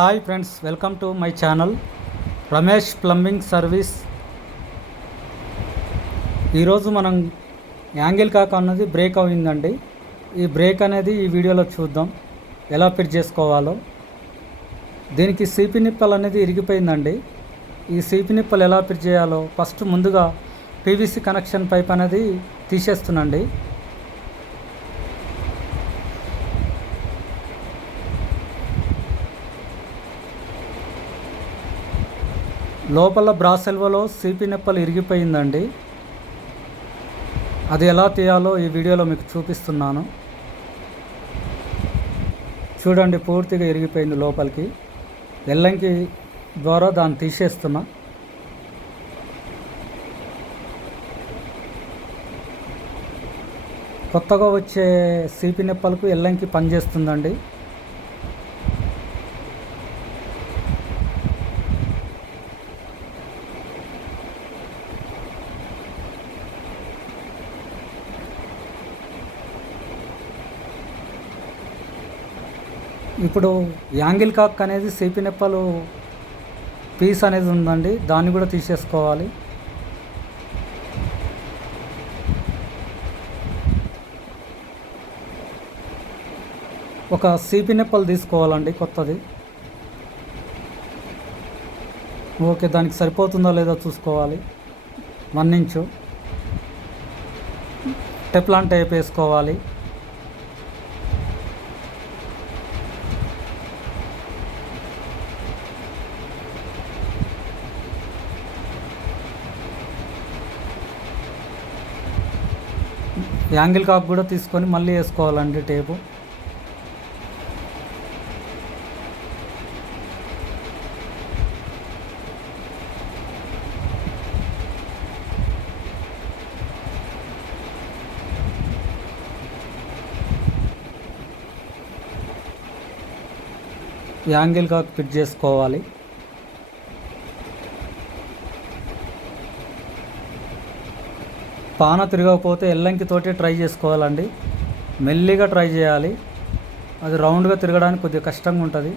Hi friends, welcome to my channel Ramesh plumbing service. ఈరోజు మనం angle కాక్ అన్నది బ్రేక్ అయిందండి. ఈ బ్రేక్ అనేది ఈ వీడియోలో చూద్దాం ఎలా ఫిట్ చేసుకోవాలో. దీనికి సీపీ నిప్పల్ అనేది ఇరిగిపోయిందండి. ఈ సీపీ నిప్పల్ ఎలా ఫిట్ చేయాలో ఫస్ట్ ముందుగా పీవీసీ కనెక్షన్ పైప్ అనేది తీసేస్తున్నాండి. లోపల బ్రాసెల్వలో సీపీ నిప్పల్ ఇరిగిపోయిందండి. అది ఎలా తీయాలో ఈ వీడియోలో మీకు చూపిస్తున్నాను. చూడండి, పూర్తిగా ఇరిగిపోయింది లోపలికి. ఎల్లంకి ద్వారా దాన్ని తీసేస్తున్నా. కొత్తగా వచ్చే సీపీ నిప్పలకు ఎల్లంకి పనిచేస్తుందండి. ఇప్పుడు యాంగిల్ కాక్ అనేది సీపీ నిప్పలు పీస్ అనేది ఉందండి, దాన్ని కూడా తీసేసుకోవాలి. ఒక సీపీ నిప్పలు తీసుకోవాలండి కొత్తది. ఓకే, దానికి సరిపోతుందో లేదో చూసుకోవాలి. 1 ఇంచు టెఫ్లాన్ టేప్ వేసుకోవాలి. యాంగిల్ కాక్ కూడా తీసుకొని మళ్ళీ వేసుకోవాలండి టేపు. యాంగిల్ కాక్ ఫిట్ చేసుకోవాలి. పాన తిరగకపోతే ఎల్లంకితోటి ట్రై చేసుకోవాలండి. మెల్లిగా ట్రై చేయాలి. అది రౌండ్గా తిరగడానికి కొద్దిగా కష్టంగా ఉంటుంది.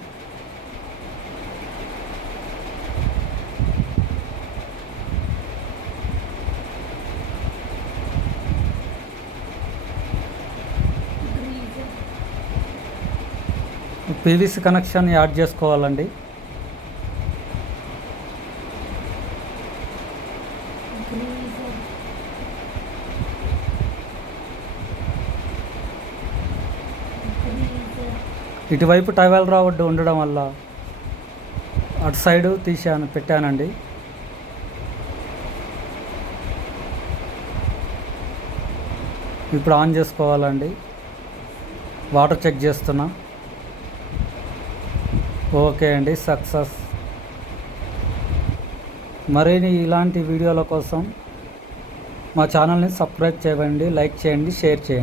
పీవీసీ కనెక్షన్ యాడ్ చేసుకోవాలండి. ఇటువైపు టవల్ రాడ్ ఉండడం వల్ల అటు సైడు పెట్టానండి. ఇప్పుడు ఆన్ చేసుకోవాలండి. వాటర్ చెక్ చేస్తున్నా. ఓకే అండి, సక్సెస్. మరిన్ని ఇలాంటి వీడియోల కోసం మా ఛానల్ని సబ్స్క్రైబ్ చేయండి, లైక్ చేయండి, షేర్ చేయండి.